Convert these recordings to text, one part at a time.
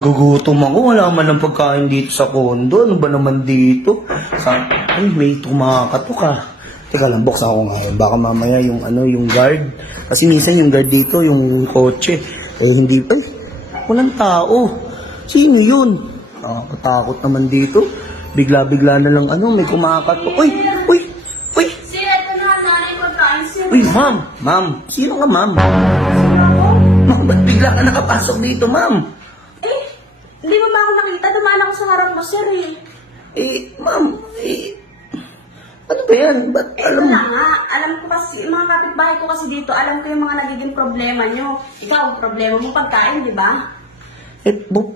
Gugutom ako, wala man ng pagkain dito sa kondo. Ano ba naman dito? Ay, wait, kumakatok ka. Teka lang, buksan ako ngayon. Baka mamaya yung guard. Kasi minsan yung guard dito, yung kotse. Hindi, walang tao. Sino yun? Nakakatakot naman dito. Bigla-bigla na lang, may kumakatok. Uy! Sir, ito na, nanay pagkain, sir. Uy, ma'am. Sino ka, ma'am? Ma'am, ba't bigla ka nakapasok dito, ma'am? Hindi mo ba ako nakita? Dumaan ako sa harap mo, sir, Ma'am, ano ba yan? Ba't Ito na nga. Alam ko kasi, mga kapitbahay ko kasi dito, alam ko yung mga nagiging problema nyo. Ikaw, problema mo pagkain, di ba?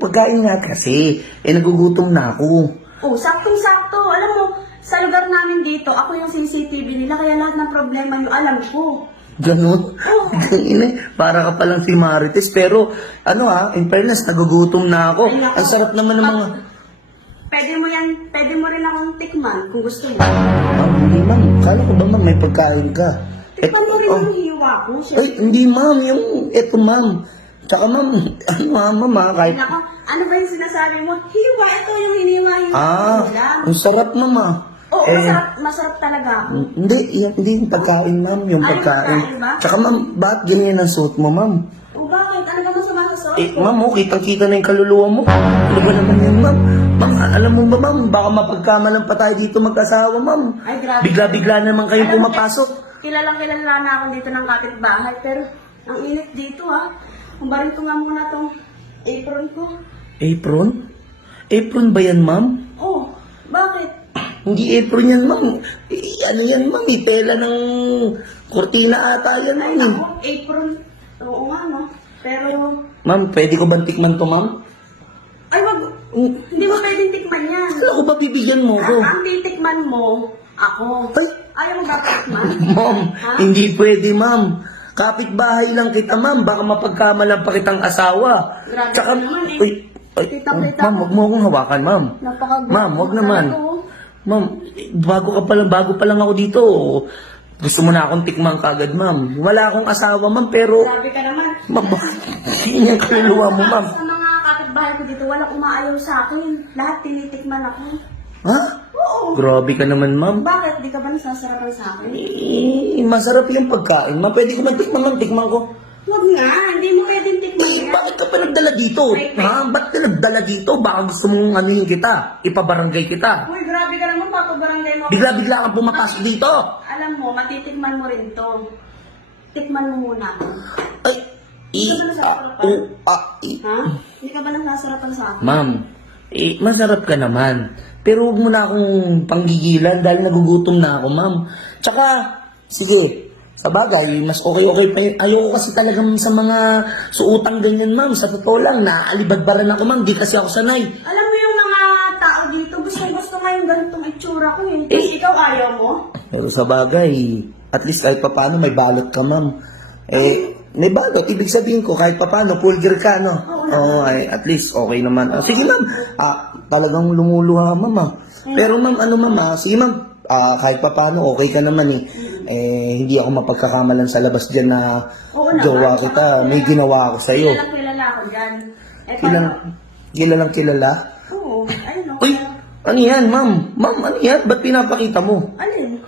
Pagkain nga kasi. Nagugutom na ako. Oh, saktong-sakto. Alam mo, sa lugar namin dito, ako yung CCTV nila, kaya lahat ng problema nyo, alam ko. Ganun? Oo. Para ka palang si Marites. Pero, in fairness, nagugutom na ako. Ay, naku. Ang sarap naman ng mga... Pwede mo rin akong tikman kung gusto mo. Ma'am, hindi ma'am. Kala ko ba ma'am, may pagkain ka? Tikman mo rin yung hiwa ko, sir. Ay, hindi ma'am. Eto ma'am. Tsaka ma'am, kahit... Nako, ano ba yung sinasabi mo? Hiwa, ito yung hiniwa nila. Ang sarap ma'am Oo, masarap talaga ako. Hindi yung pagkain ma'am, yung Ay, pagkain. pagkain ba? Tsaka ma'am, bakit ganyan ang suot mo ma'am? O bakit? Ano ba masama sa suot ko? Ma'am, kitang-kita na yung kaluluwa mo. Ano ba naman yun, ma'am? Ma'am, alam mo ba, ma'am? Baka mapagkamalan pa tayo dito mag-asawa, ma'am. Ay, grabe. Bigla-bigla naman kayong Alam mo, pumapasok. Kilala na ako dito ng kapitbahay, pero ang init dito Kumbarin ko nga muna tong apron ko. Apron? Apron ba yan, ma'am? Oh, bakit? Hindi apron yan, ma'am. Ano yan, ma'am? Tela ng kortina ata yan, Ay, ma'am. ako, apron. Oo nga, no? Pero, Ma'am, pwede ko bang tikman to, ma'am? ay, wag. Hindi mo pwedeng tikman yan. Kala ko ba bibigyan mo ko? Ang titikman mo, ako. Ay! Ayaw mo ba tikman? Ma'am, Ha? hindi pwede, ma'am. Kapitbahay lang kita, ma'am. Baka mapagkamalan pa kitang asawa. Grabe Tsaka, ka naman, eh. uy, Kita-kita ma'am, wag mo akong hawakan, ma'am. Napakaganda. Ma'am, wag naman. Ma'am, bago pa lang ako dito. Gusto mo na akong tikmang kagad, ma'am. Wala akong asawa, ma'am, pero... Grabe ka naman. Ma'am, yun yung kaluluwa mo, ma'am. Sa mga kapitbahay ko dito, walang umaayaw sa akin. Lahat tinitikman ako. Ha? Oo. Grabe ka naman, ma'am. Bakit? Di ka ba nasasarapan sa akin? Masarap yung pagkain, ma'am. Pwede ko man tikman ko. Huwag nga. Hindi mo pwedeng tikman yan. Bakit ka pa nagdala dito? Wait. Ha? Ba't ka nagdala dito? Baka gusto mong anuhin kita. Ipabarangay kita. Uy, grabe ka naman. Papabarangay mo. Bigla-bigla kang pumapasok dito. Alam mo, matitikman mo rin to. Tikman mo muna ako. Ay, Ha? Hindi ka ba nasasarapan sa akin? Ma'am, masarap ka naman. Pero huwag mo na akong panggigilan dahil nagugutom na ako, ma'am. Tsaka, sige, sa bagay, mas okay pa yun. Ayoko kasi talagang sa mga suutang ganyan, ma'am. Sa totoo lang, naaalibadbaran ako, ma'am. Di kasi ako sanay. Alam mo yung mga tao dito, gusto nga yung ganitong itsura ko eh. Kasi ikaw ayaw mo? Pero sa bagay, at least kahit papaano may balot ka, ma'am. May balot. Ibig sabihin ko, kahit papaano, pulgir ka, no? Oo, at least okay naman. Sige, ma'am. Talagang lumuluha, ma'am. Pero, ma'am, sige, ma'am. Kahit papaano, okay ka naman eh. Hindi ako mapagkakamalan sa labas dyan na Oo naman. jowa kita. May ginawa ako sa'yo. Kilala ako dyan. Kilalang kilala? Oo, ayun o. Uy, ano yan, ma'am? Ma'am, ano yan? Ba't pinapakita mo? Alin?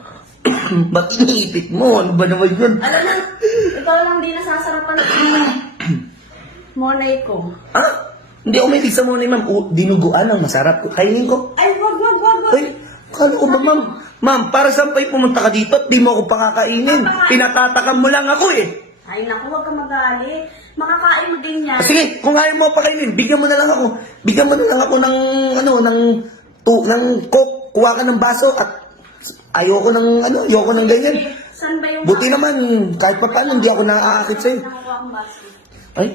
Ba't iniipit mo? Ano ba naman yun? Alam mo, ikaw lang di nasasarapan ng monay ko. Hindi ako may sa monay, ma'am. Dinuguan ang masarap. Kainin ko. Ay, wag. Ay, kala ko ba, ma'am? Ma'am, para saan pa pumunta ka dito at di mo ako pakakainin? Pinatatakan mo lang ako eh. Ay, naku, wag ka magalit. Makakain mo din yan. Sige, kung ayaw mo pakainin, bigyan mo na lang ako. Bigyan mo na lang ako ng coke. Kuha ka ng baso at ayoko ng ganyan. Saan ba yung... Buti naman, kahit pa paano, hindi ako naaakit sa'yo. Nakuha akong baso. Ay,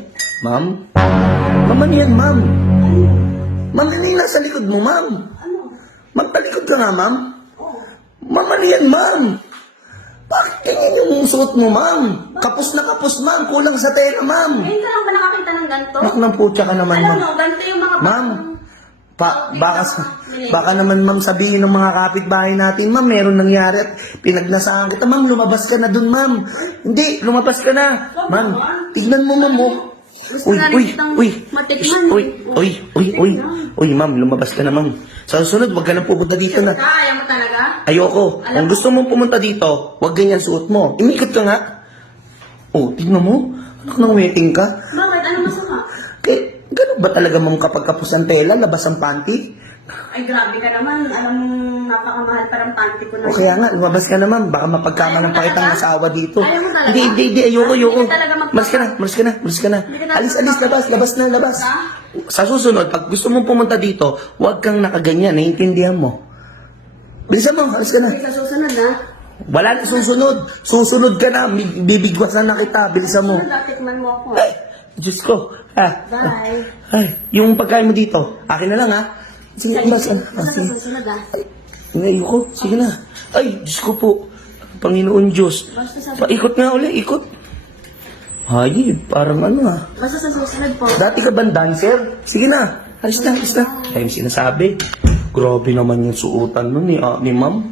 ma'am? Ma'am, ano yan, ma'am? Ano? Ma'am, ano yung nasa likod mo, ma'am? Ano? Ma'am, talikod ka nga, ma'am? Oo. Ma'am, ano yan, ma'am? Bakit ganyan yung suot mo, ma'am? Kapos na kapos, ma'am. Kulang sa tela, ma'am. Ngayon ka lang ba nakakita ng ganito? Nak ng putya ka naman, Alam ma'am. mo, ganito yung mga... Ma'am, baka naman, ma'am, sabihin ng mga kapitbahay natin, ma'am, meron nangyari at pinagnasahan kita. Ma'am, lumabas ka na dun, ma'am. Hindi, lumabas ka na. Ma'am, tignan mo, ma'am, oh. Gusto na rin kitang matikman. Uy, ma'am, lumabas ka na, ma'am. Sa susunod, wag ka nang pupunta dito na. Ayaw mo talaga? Ayoko. Kung gusto mong pumunta dito, wag ganyan suot mo. Imikot ka nga. Oh, tignan mo. Anak nang umiting ka. Bakit? Ano masama? Ganun ba talaga, ma'am, kapag kapos ang tela, labas ang panty? Ay, grabe ka naman. Alam mo, napakamahal parang panty ko na. O kaya nga, lumabas ka naman. Baka mapagkamalang pa kitang asawa dito. Ayaw mo talaga? Hindi. Ayoko. Hindi ka talaga Malis ka na. Alis, labas. Sa susunod, pag gusto mong pumunta dito, huwag kang nakaganyan. Naiintindihan mo. Bilisan mo, alis ka na. Sa susunod na. Wala na susunod. Susunod ka na. Bibigwasan na kita. Bilisan mo. Susunod, tikman mo ako. Ay, Diyos ko. Bye. Ay, yung pagkain mo dito, akin na lang ha. Sige, Basta basta. sa susunod ah. Ayoko. Sige na. Ay, Diyos ko po. Panginoon Diyos. Basta sa Ikot nga uli, ikot. Ay, parang ano ah. Basta sa susunod po. Dati ka ba dancer? Sige na. Alis na. Ay, sinasabi. Grabe naman yung suotan nun ni ma'am.